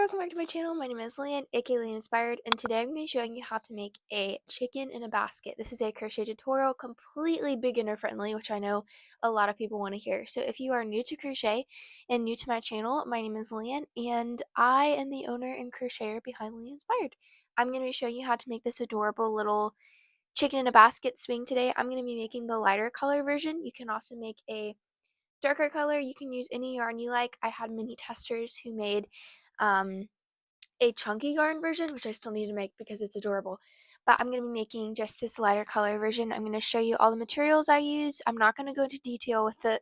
there, welcome back to my channel. My name is Lillian, aka LillianInspired, and today I'm going to be showing you how to make a chicken in a basket. This is a crochet tutorial, completely beginner friendly, which I know a lot of people want to hear. So if you are new to crochet and new to my channel, my name is Lillian, and I am the owner and crocheter behind LillianInspired. I'm going to be showing you how to make this adorable little chicken in a basket swing today. I'm going to be making the lighter color version. You can also make a darker color. You can use any yarn you like. I had mini testers who made um, a chunky yarn version, which I still need to make because it's adorable. But I'm going to be making just this lighter color version. I'm going to show you all the materials I use. I'm not going to go into detail with the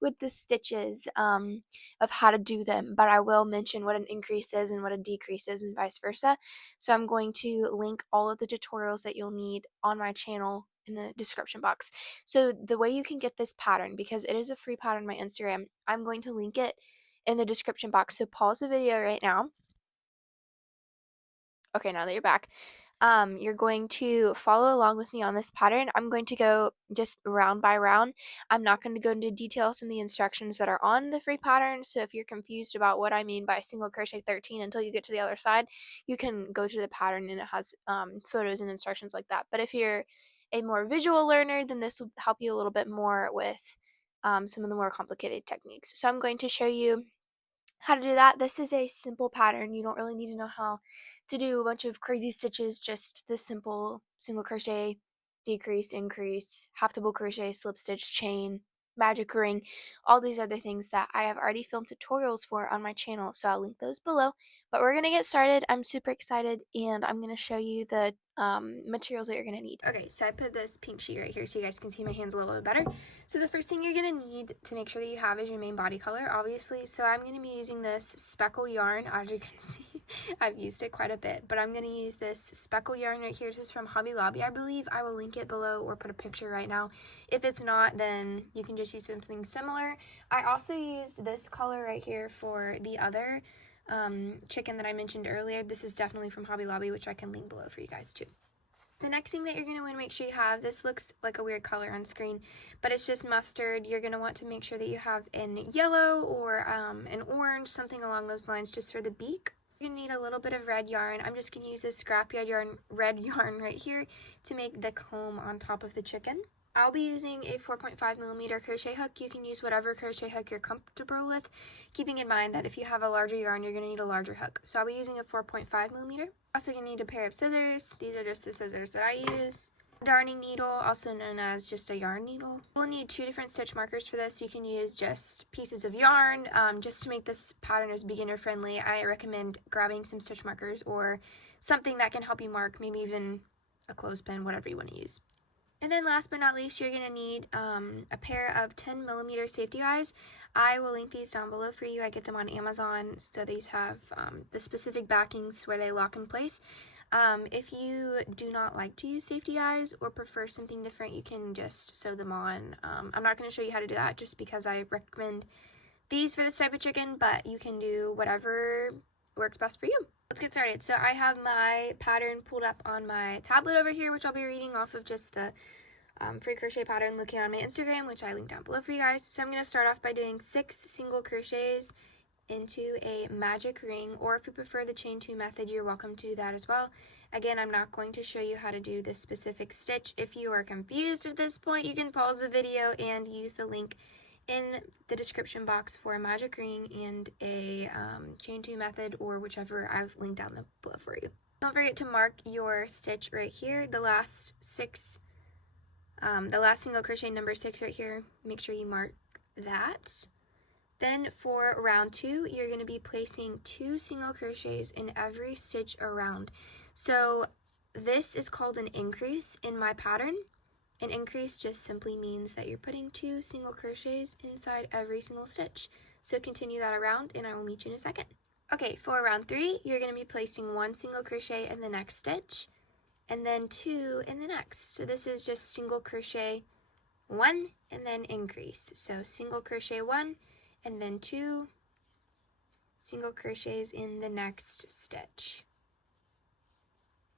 with the stitches of how to do them, but I will mention what an increase is and what a decrease is and vice versa. So I'm going to link all of the tutorials that you'll need on my channel in the description box. So the way you can get this pattern, because it is a free pattern on my Instagram, I'm going to link it in the description box. So pause the video right now. Okay, now that you're back, you're going to follow along with me on this pattern. I'm going to go just round by round. I'm not going to go into details in the instructions that are on the free pattern, so if you're confused about what I mean by single crochet 13 until you get to the other side, you can go to the pattern and it has photos and instructions like that. But if you're a more visual learner, then this will help you a little bit more with some of the more complicated techniques. So I'm going to show you how to do that. This is a simple pattern. You don't really need to know how to do a bunch of crazy stitches, just the simple single crochet, decrease, increase, half double crochet, slip stitch, chain, magic ring, all these other things that I have already filmed tutorials for on my channel, so I'll link those below. But we're going to get started. I'm super excited, and I'm going to show you the materials that you're going to need. Okay, so I put this pink sheet right here so you guys can see my hands a little bit better. So the first thing you're going to need to make sure that you have is your main body color, obviously. So I'm going to be using this speckled yarn. As you can see, I've used it quite a bit, but I'm going to use this speckled yarn right here. This is from Hobby Lobby, I believe. I will link it below or put a picture right now. If it's not, then you can just use something similar. I also used this color right here for the other chicken that I mentioned earlier. This is definitely from Hobby Lobby, which I can link below for you guys too. The next thing that you're going to want to make sure you have, this looks like a weird color on screen, but it's just mustard. You're going to want to make sure that you have in yellow or an orange, something along those lines, just for the beak. You're going to need a little bit of red yarn. I'm just going to use this scrapyard red yarn right here to make the comb on top of the chicken. I'll be using a 4.5mm crochet hook. You can use whatever crochet hook you're comfortable with, keeping in mind that if you have a larger yarn, you're going to need a larger hook. So I'll be using a 4.5mm. Also going to need a pair of scissors. These are just the scissors that I use. A darning needle, also known as just a yarn needle. We'll need 2 different stitch markers for this. You can use just pieces of yarn. Just to make this pattern as beginner friendly, I recommend grabbing some stitch markers or something that can help you mark, maybe even a clothespin, whatever you want to use. And then last but not least, you're going to need a pair of 10mm safety eyes. I will link these down below for you. I get them on Amazon, so these have the specific backings where they lock in place. If you do not like to use safety eyes or prefer something different, you can just sew them on. I'm not going to show you how to do that just because I recommend these for this type of chicken, but you can do whatever works best for you. Let's get started. So I have my pattern pulled up on my tablet over here, which I'll be reading off of just the free crochet pattern looking on my Instagram, which I linked down below for you guys. So I'm going to start off by doing 6 single crochets into a magic ring, or if you prefer the chain 2 method, you're welcome to do that as well. Again, I'm not going to show you how to do this specific stitch. If you are confused at this point, you can pause the video and use the link in the description box for a magic ring and a chain 2 method, or whichever I've linked down below for you. Don't forget to mark your stitch right here, the last single crochet number 6 right here. Make sure you mark that. Then for round 2, you're going to be placing 2 single crochets in every stitch around. So this is called an increase in my pattern. An increase just simply means that you're putting 2 single crochets inside every single stitch. So continue that around and I will meet you in a second. Okay, for round 3, you're going to be placing 1 single crochet in the next stitch and then 2 in the next. So this is just single crochet 1 and then increase. So single crochet 1 and then 2 single crochets in the next stitch.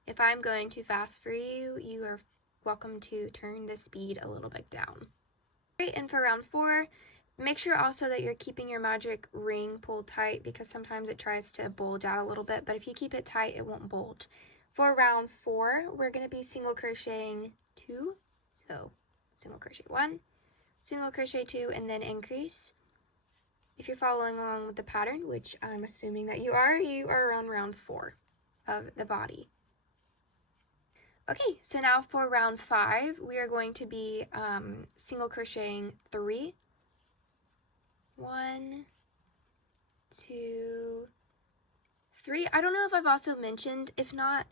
If I'm going too fast for you, you are welcome to turn the speed a little bit down. Great, and for round 4, Make sure also that you're keeping your magic ring pulled tight, because sometimes it tries to bulge out a little bit, but if you keep it tight, it won't bulge. For round 4, we're going to be single crocheting 2, so single crochet 1, single crochet 2, and then increase. If you're following along with the pattern, which I'm assuming that you are around round 4 of the body. Okay, so now for round 5, we are going to be single crocheting 3, 1, 2, 3. I don't know if I've also mentioned, if not,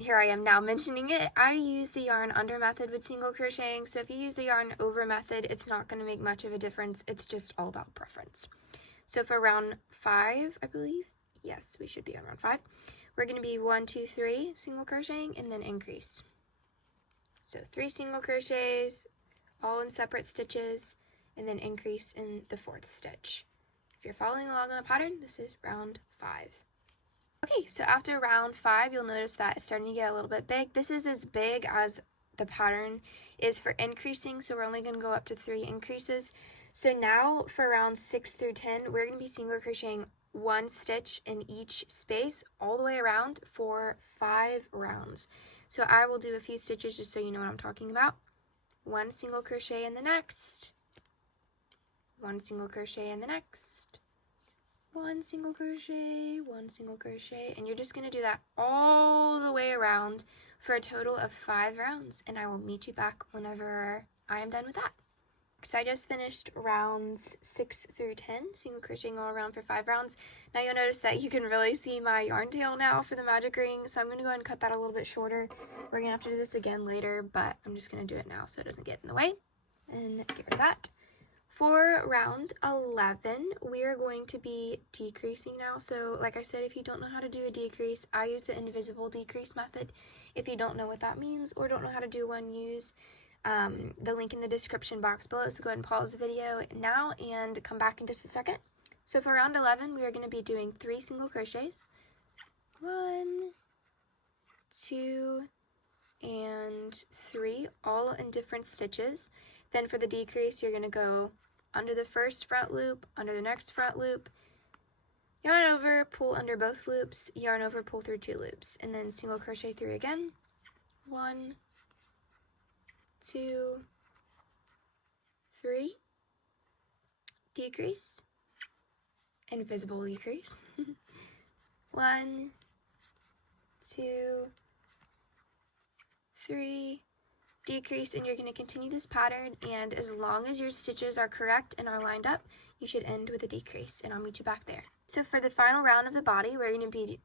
here I am now mentioning it. I use the yarn under method with single crocheting, so if you use the yarn over method, it's not going to make much of a difference. It's just all about preference. So for round 5, I believe, yes, we should be on round 5. We're going to be 1, 2, 3 single crocheting and then increase. So 3 single crochets, all in separate stitches, and then increase in the 4th stitch. If you're following along on the pattern, this is round 5. Okay, so after round 5, you'll notice that it's starting to get a little bit big. This is as big as the pattern is for increasing, so we're only going to go up to 3 increases. So now for rounds 6 through 10, we're going to be single crocheting 1 stitch in each space all the way around for 5 rounds. So I will do a few stitches just so you know what I'm talking about. 1 single crochet in the next, 1 single crochet in the next, 1 single crochet, 1 single crochet, and you're just going to do that all the way around for a total of 5 rounds, and I will meet you back whenever I am done with that. So I just finished rounds 6 through 10, single crocheting all around for 5 rounds. Now you'll notice that you can really see my yarn tail now for the magic ring, so I'm going to go ahead and cut that a little bit shorter. We're going to have to do this again later, but I'm just going to do it now so it doesn't get in the way, and get rid of that. For round 11, we are going to be decreasing now. So like I said, if you don't know how to do a decrease, I use the invisible decrease method. If you don't know what that means or don't know how to do one, use the link in the description box below. So go ahead and pause the video now and come back in just a second. So for round 11, we are going to be doing 3 single crochets. 1, 2, and 3, all in different stitches. Then for the decrease, you're going to go under the first front loop, under the next front loop, yarn over, pull under both loops, yarn over, pull through 2 loops, and then single crochet 3 again. 1, 2, 3, decrease, invisible decrease. 1, 2, 3, decrease, and you're going to continue this pattern, and as long as your stitches are correct and are lined up, you should end with a decrease, and I'll meet you back there. So for the final round of the body, we're going to be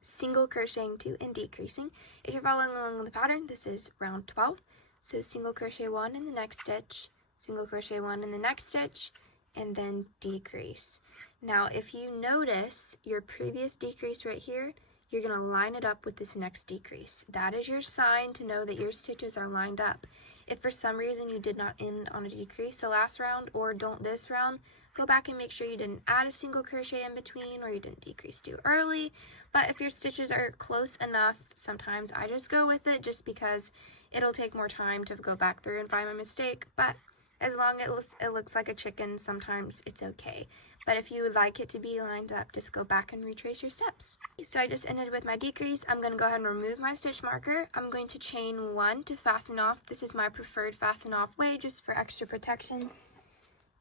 single crocheting 2 and decreasing. If you're following along with the pattern, this is round 12. So single crochet 1 in the next stitch, single crochet 1 in the next stitch, and then decrease. Now if you notice your previous decrease right here, you're going to line it up with this next decrease. That is your sign to know that your stitches are lined up. If for some reason you did not end on a decrease the last round or don't this round, go back and make sure you didn't add a single crochet in between or you didn't decrease too early. But if your stitches are close enough, sometimes I just go with it just because it'll take more time to go back through and find my mistake. But as long as it looks like a chicken, sometimes it's okay. But if you would like it to be lined up, just go back and retrace your steps. So I just ended with my decrease. I'm going to go ahead and remove my stitch marker. I'm going to chain 1 to fasten off. This is my preferred fasten off way, just for extra protection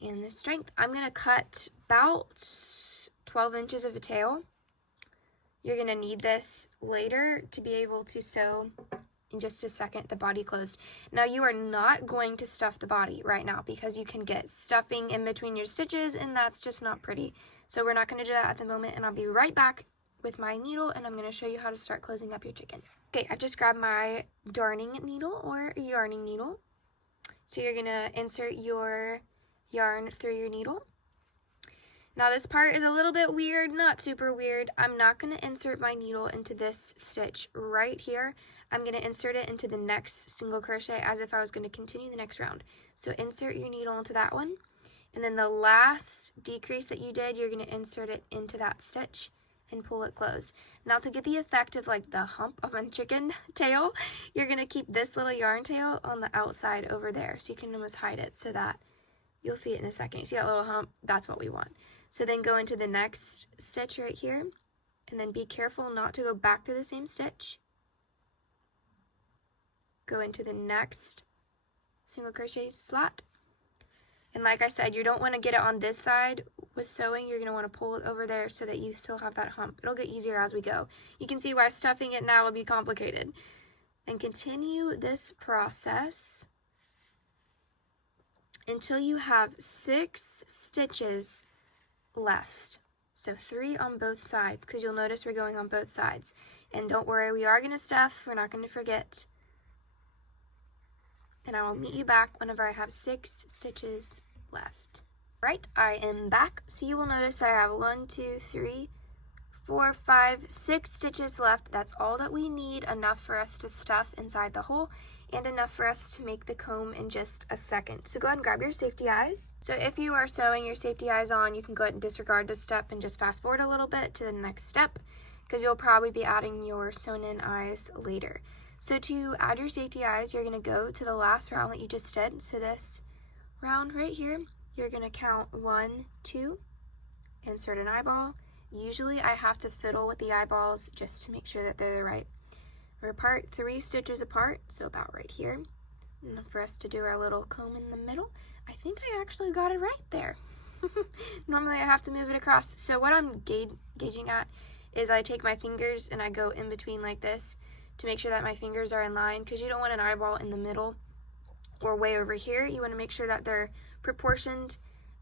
and the strength. I'm going to cut about 12 inches of a tail. You're going to need this later to be able to sew in just a second the body closed. Now you are not going to stuff the body right now because you can get stuffing in between your stitches and that's just not pretty. So we're not going to do that at the moment, and I'll be right back with my needle and I'm going to show you how to start closing up your chicken. Okay, I've just grabbed my darning needle or yarning needle. So you're going to insert your yarn through your needle. Now this part is a little bit weird, not super weird. I'm not going to insert my needle into this stitch right here. I'm going to insert it into the next single crochet as if I was going to continue the next round. So insert your needle into that one, and then the last decrease that you did, you're going to insert it into that stitch and pull it closed. Now to get the effect of like the hump of a chicken tail, you're going to keep this little yarn tail on the outside over there, so you can almost hide it so that You'll see it in a second. You see that little hump? That's what we want. So then go into the next stitch right here, and then be careful not to go back through the same stitch. Go into the next single crochet slot. And like I said, you don't want to get it on this side with sewing. You're going to want to pull it over there so that you still have that hump. It'll get easier as we go. You can see why stuffing it now would be complicated. And continue this process until you have 6 stitches left. So 3 on both sides, because you'll notice we're going on both sides. And don't worry, we are going to stuff. We're not going to forget. And I will meet you back whenever I have 6 stitches left. Right, I am back. So you will notice that I have 1, 2, 3, 4, 5, 6 stitches left. That's all that we need, enough for us to stuff inside the hole and enough for us to make the comb in just a second. So go ahead and grab your safety eyes. So if you are sewing your safety eyes on, you can go ahead and disregard this step and just fast forward a little bit to the next step, because you'll probably be adding your sewn in eyes later. So to add your safety eyes, you're going to go to the last round that you just did. So this round right here, you're going to count 1, 2, insert an eyeball. Usually I have to fiddle with the eyeballs just to make sure that they're the right. We're apart 3 stitches apart, so about right here. And for us to do our little comb in the middle, I think I actually got it right there. Normally I have to move it across. So what I'm gauging at is I take my fingers and I go in between like this to make sure that my fingers are in line, because you don't want an eyeball in the middle or way over here. You want to make sure that they're proportioned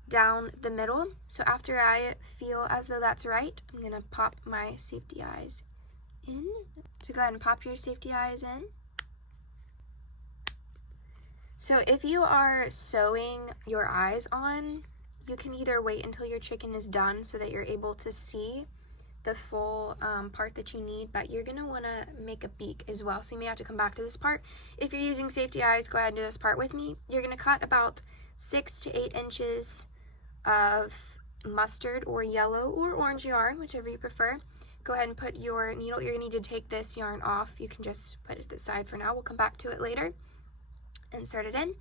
down the middle. So after I feel as though that's right, I'm going to pop my safety eyes in. So go ahead and pop your safety eyes in. So if you are sewing your eyes on, you can either wait until your chicken is done so that you're able to see the full part that you need, but you're going to want to make a beak as well, so you may have to come back to this part. If you're using safety eyes, go ahead and do this part with me. You're going to cut about 6 to 8 inches of mustard or yellow or orange yarn, whichever you prefer. Go ahead and put your needle. You're going to need to take this yarn off. You can just put it to the side for now. We'll come back to it later. Insert it in.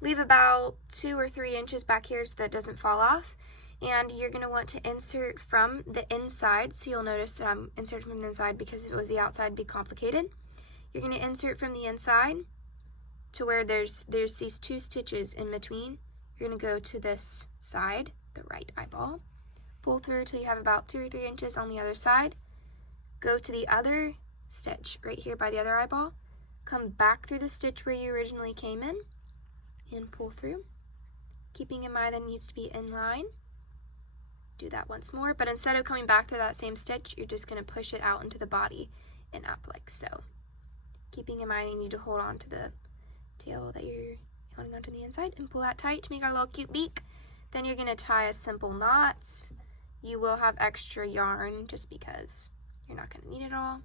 Leave about 2 or 3 inches back here so that it doesn't fall off. And you're going to want to insert from the inside. So you'll notice that I'm inserting from the inside because if it was the outside, it'd be complicated. You're going to insert from the inside to where there's these 2 stitches in between. You're going to go to this side, the right eyeball. Pull through till you have about 2 or 3 inches on the other side. Go to the other stitch right here by the other eyeball. Come back through the stitch where you originally came in and pull through. Keeping in mind that it needs to be in line. Do that once more, but instead of coming back to that same stitch, you're just going to push it out into the body and up like so. Keeping in mind you need to hold on to the tail that you're holding onto the inside and pull that tight to make our little cute beak. Then you're going to tie a simple knot. You will have extra yarn just because you're not going to need it all.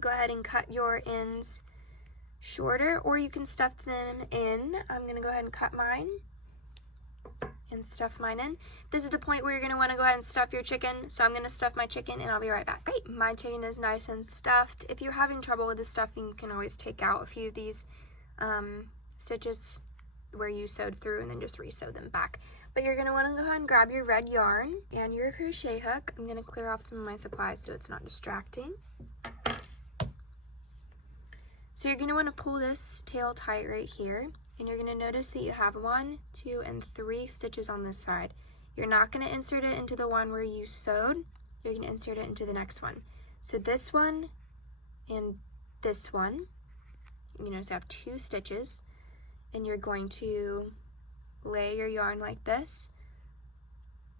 Go ahead and cut your ends shorter, or you can stuff them in. I'm going to go ahead and cut mine and stuff mine in. This is the point where you're going to want to go ahead and stuff your chicken. So I'm going to stuff my chicken and I'll be right back. Great, my chicken is nice and stuffed. If you're having trouble with the stuffing, you can always take out a few of these stitches where you sewed through and then just re-sew them back. But you're going to want to go ahead and grab your red yarn and your crochet hook. I'm going to clear off some of my supplies so it's not distracting. So you're going to want to pull this tail tight right here, and you're going to notice that you have 1, 2, and 3 stitches on this side. You're not going to insert it into the one where you sewed. You're going to insert it into the next one. So this one and this one, you notice I have 2 stitches, and you're going to lay your yarn like this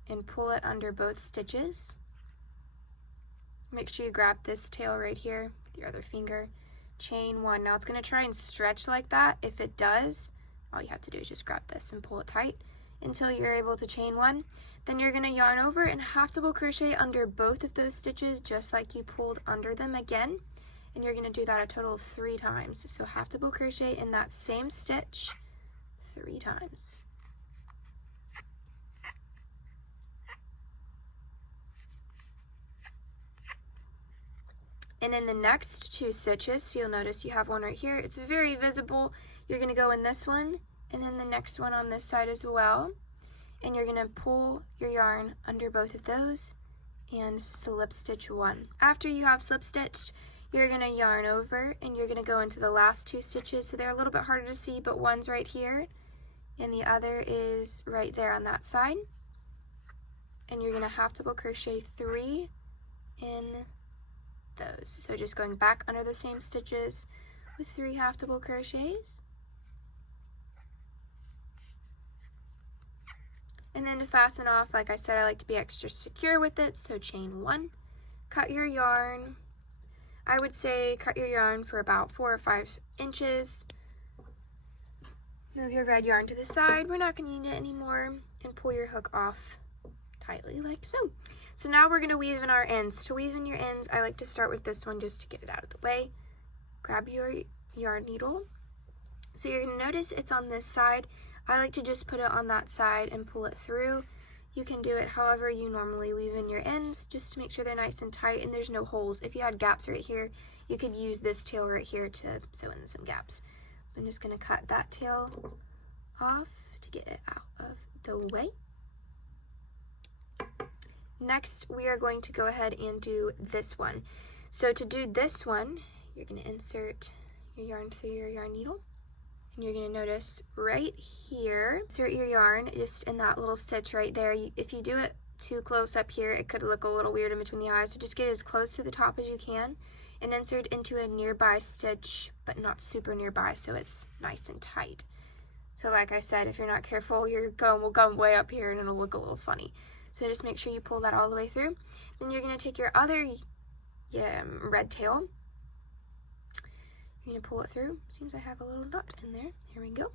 and pull it under both stitches. Make sure you grab this tail right here with your other finger. Chain 1. Now it's going to try and stretch like that. If it does, all you have to do is just grab this and pull it tight until you're able to chain 1. Then you're going to yarn over and half double crochet under both of those stitches just like you pulled under them again. And you're going to do that a total of 3 times. So half double crochet in that same stitch 3 times. And in the next 2 stitches, you'll notice you have one right here. It's very visible. you're going to go in this one and then the next one on this side as well, and you're going to pull your yarn under both of those and slip stitch one. After you have slip stitched, you're going to yarn over and you're going to go into the last 2 stitches. So they're a little bit harder to see, but one's right here and the other is right there on that side. And you're going to half double crochet 3 in those. So just going back under the same stitches with 3 half double crochets. And then to fasten off, like I said, I like to be extra secure with it, so chain 1, cut your yarn. I would say cut your yarn for about 4 or 5 inches. Move your red yarn to the side, we're not going to need it anymore, and pull your hook off tightly like so. So now we're going to weave in our ends. To weave in your ends, I like to start with this one just to get it out of the way. Grab your yarn needle. So you're going to notice it's on this side. I like to just put it on that side and pull it through. You can do it however you normally weave in your ends, just to make sure they're nice and tight and there's no holes. If you had gaps right here, you could use this tail right here to sew in some gaps. I'm just going to cut that tail off to get it out of the way. Next, we are going to go ahead and do this one. So to do this one, you're going to insert your yarn through your yarn needle. And you're going to notice right here, insert your yarn just in that little stitch right there. If you do it too close up here, it could look a little weird in between the eyes. So just get as close to the top as you can and insert into a nearby stitch, but not super nearby, so it's nice and tight. So like I said, if you're not careful, your gum will come way up here and it'll look a little funny. So just make sure you pull that all the way through. Then you're going to take your other red tail. You're going to pull it through. Seems I have a little knot in there. Here we go.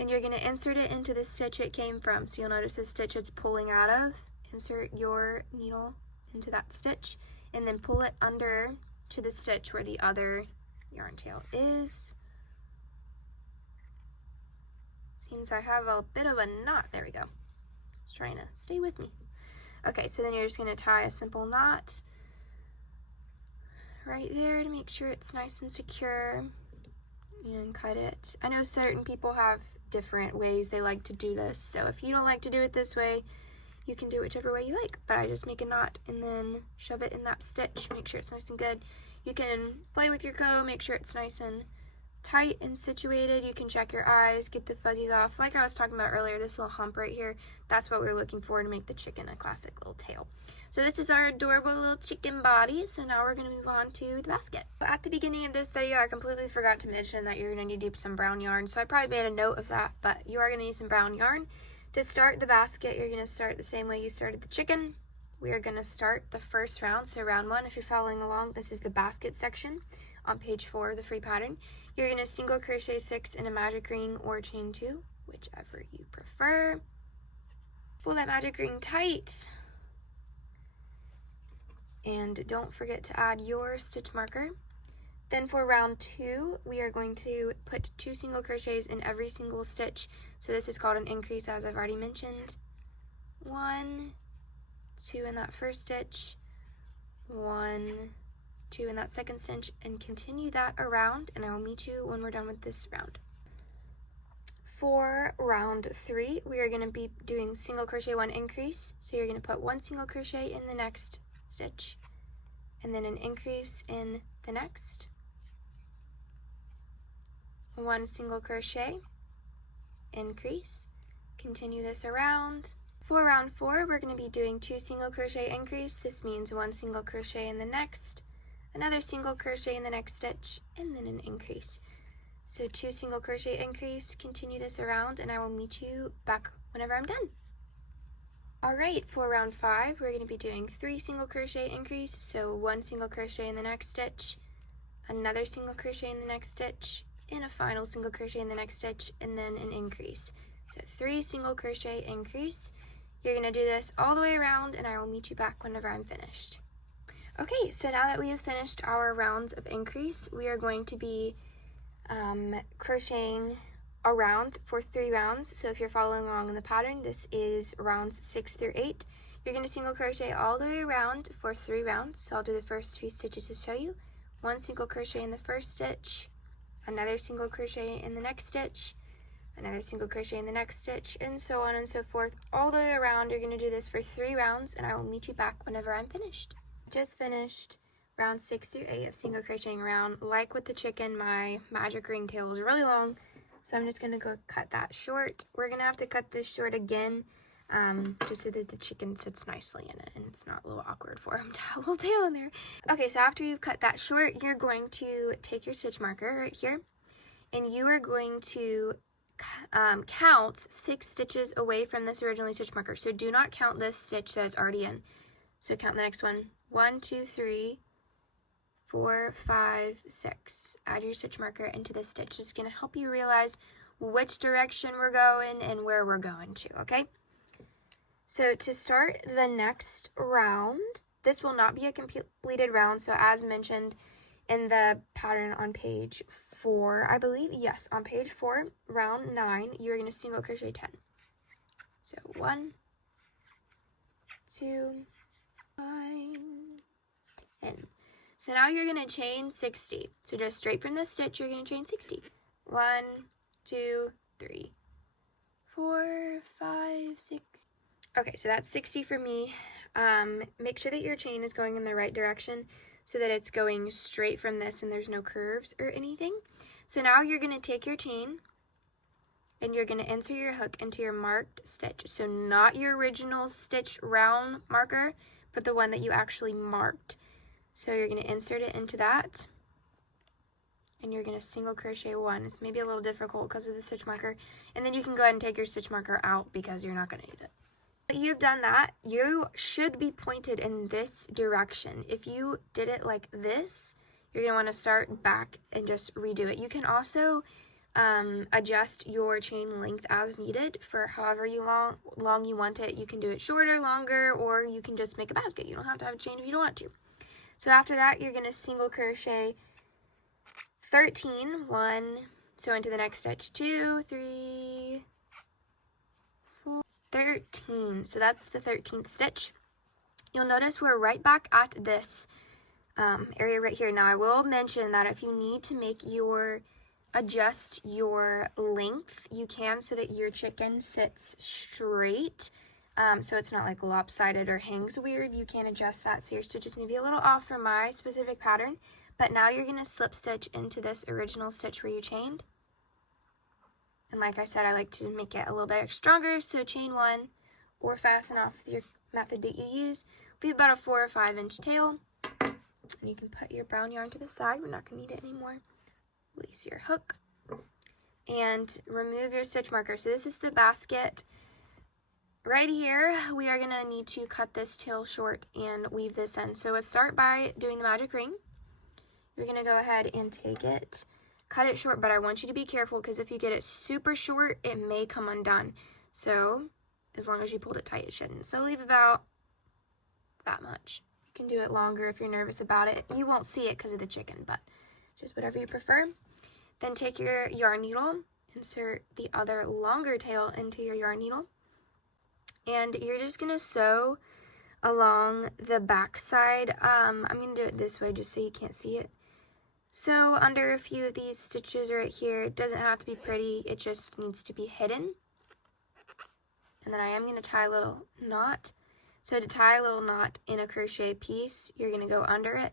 And you're going to insert it into the stitch it came from. So you'll notice the stitch it's pulling out of. Insert your needle into that stitch and then pull it under to the stitch where the other yarn tail is. Seems I have a bit of a knot. There we go. Just trying to stay with me. Okay, so then you're just going to tie a simple knot right there to make sure it's nice and secure and cut it. I know certain people have different ways they like to do this, so if you don't like to do it this way, you can do it whichever way you like, but I just make a knot and then shove it in that stitch, make sure it's nice and good. You can play with your comb, make sure it's nice and tight and situated. You can check your eyes, get the fuzzies off. Like I was talking about earlier, this little hump right here, that's what we're looking for to make the chicken a classic little tail. So this is our adorable little chicken body. So now we're going to move on to the basket. But at the beginning of this video, I completely forgot to mention that you're going to need some brown yarn. So I probably made a note of that, but you are going to need some brown yarn. To start the basket, you're going to start the same way you started the chicken. We are going to start the first round. So round 1, if you're following along, this is the basket section on page 4 of the free pattern. You're going to single crochet 6 in a magic ring or chain 2, whichever you prefer. Pull that magic ring tight. And don't forget to add your stitch marker. Then for round 2, we are going to put 2 single crochets in every single stitch. So this is called an increase, as I've already mentioned. 1, 2 in that first stitch, 1, 2 in that second stitch, and continue that around, and I will meet you when we're done with this round. For round 3, we are going to be doing single crochet 1 increase. So you're going to put 1 single crochet in the next stitch, and then an increase in the next, 1 single crochet, increase, continue this around. For round 4, we're going to be doing 2 single crochet increase. This means 1 single crochet in the next, another single crochet in the next stitch, and then an increase. So 2 single crochet increase, continue this around, and I will meet you back whenever I'm done. Alright, for round 5, we're going to be doing 3 single crochet increase, so 1 single crochet in the next stitch, another single crochet in the next stitch, and a final single crochet in the next stitch, and then an increase. So 3 single crochet increase. You're going to do this all the way around, and I will meet you back whenever I'm finished. Okay, so now that we have finished our rounds of increase, we are going to be crocheting around for 3 rounds. So if you're following along in the pattern, this is rounds 6 through 8. You're going to single crochet all the way around for 3 rounds. So I'll do the first few stitches to show you. 1 single crochet in the first stitch, another single crochet in the next stitch, another single crochet in the next stitch, and so on and so forth all the way around. You're going to do this for 3 rounds, and I will meet you back whenever I'm finished. Just finished round 6 through 8 of single crocheting around. Like with the chicken, my magic ring tail is really long, so I'm just going to go cut that short. We're going to have to cut this short again, just so that the chicken sits nicely in it and it's not a little awkward for him to have a little tail in there. Okay, so after you've cut that short, you're going to take your stitch marker right here, and you are going to count 6 stitches away from this originally stitch marker. So do not count this stitch that it's already in. So count the next one. 1, 2, 3, 4, 5, 6. Add your stitch marker into this stitch. It's going to help you realize which direction we're going and where we're going to, okay? So to start the next round, this will not be a completed round. So as mentioned in the pattern on page 4, I believe, yes, on page 4, round 9, you're going to single crochet 10. So 1, 2, 9, 10. So now you're going to chain 60. So just straight from this stitch, you're going to chain 60. 1, 2, 3, 4, 5, 6. Okay, so that's 60 for me. Make sure that your chain is going in the right direction so that it's going straight from this and there's no curves or anything. So now you're going to take your chain and you're going to insert your hook into your marked stitch. So not your original stitch round marker, but the one that you actually marked. So you're going to insert it into that, and you're going to single crochet 1. It's maybe a little difficult because of the stitch marker, and then you can go ahead and take your stitch marker out because you're not going to need it. You've done that, you should be pointed in this direction. If you did it like this, you're going to want to start back and just redo it. You can also adjust your chain length as needed for however long you want it. You can do it shorter, longer, or you can just make a basket. You don't have to have a chain if you don't want to. So after that, you're going to single crochet 13, 1, so into the next stitch, 2, 3, 4, 13. So that's the 13th stitch. You'll notice we're right back at this area right here. Now I will mention that if you need to adjust your length, you can, so that your chicken sits straight. So it's not like lopsided or hangs weird. You can adjust that, so your stitches may be a little off for my specific pattern. But now you're going to slip stitch into this original stitch where you chained. And like I said, I like to make it a little bit stronger, so chain 1 or fasten off with your method that you use. Leave about a 4 or 5 inch tail. And you can put your brown yarn to the side. We're not going to need it anymore. Release your hook and remove your stitch marker. So this is the basket. Right here, we are going to need to cut this tail short and weave this in. So let's start by doing the magic ring. You're going to go ahead and take it, cut it short, but I want you to be careful because if you get it super short, it may come undone. So as long as you pulled it tight, it shouldn't. So leave about that much. You can do it longer if you're nervous about it. You won't see it because of the chicken, but just whatever you prefer. Then take your yarn needle, insert the other longer tail into your yarn needle, and you're just going to sew along the back side. I'm going to do it this way just so you can't see it. So under a few of these stitches right here. It doesn't have to be pretty, it just needs to be hidden. And then I am going to tie a little knot. So to tie a little knot in a crochet piece, you're going to go under it.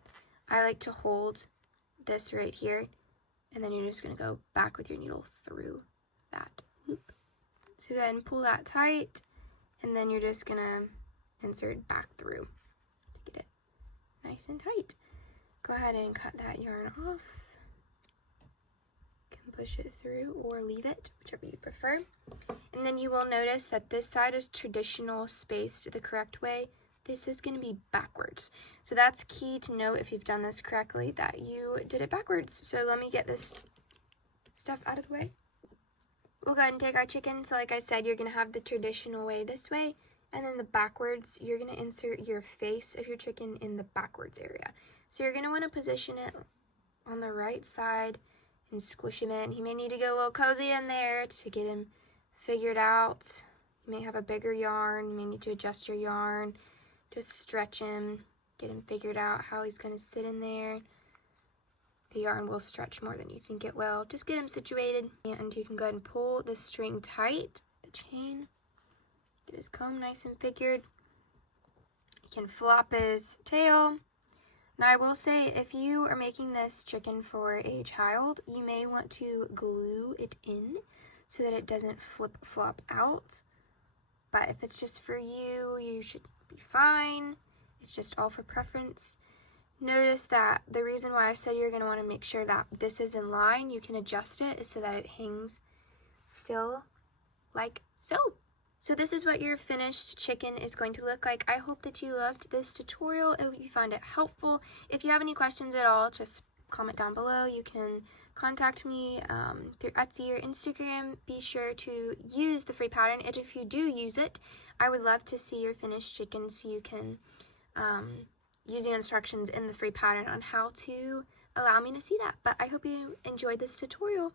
I like to hold this right here, and then you're just going to go back with your needle through that loop. So go ahead and pull that tight, and then you're just going to insert back through to get it nice and tight. Go ahead and cut that yarn off. You can push it through or leave it, whichever you prefer. And then you will notice that this side is traditional spaced the correct way. This is going to be backwards. So that's key to know if you've done this correctly, that you did it backwards. So let me get this stuff out of the way. We'll go ahead and take our chicken. So like I said, you're going to have the traditional way this way, and then the backwards, you're going to insert your face of your chicken in the backwards area. So you're going to want to position it on the right side and squish him in. He may need to get a little cozy in there to get him figured out. You may have a bigger yarn. You may need to adjust your yarn. Just stretch him, get him figured out how he's going to sit in there. the yarn will stretch more than you think it will. Just get him situated, and you can go ahead and pull the string tight, the chain, get his comb nice and figured. You can flop his tail. Now I will say, if you are making this chicken for a child, you may want to glue it in so that it doesn't flip-flop out. But if it's just for you, you should be fine. It's just all for preference. Notice that the reason why I said you're going to want to make sure that this is in line, you can adjust it so that it hangs still like so. So this is what your finished chicken is going to look like. I hope that you loved this tutorial. I hope you found it helpful. If you have any questions at all, just comment down below. You can contact me through Etsy or Instagram. Be sure to use the free pattern. And if you do use it, I would love to see your finished chicken so you can use the instructions in the free pattern on how to allow me to see that. But I hope you enjoyed this tutorial.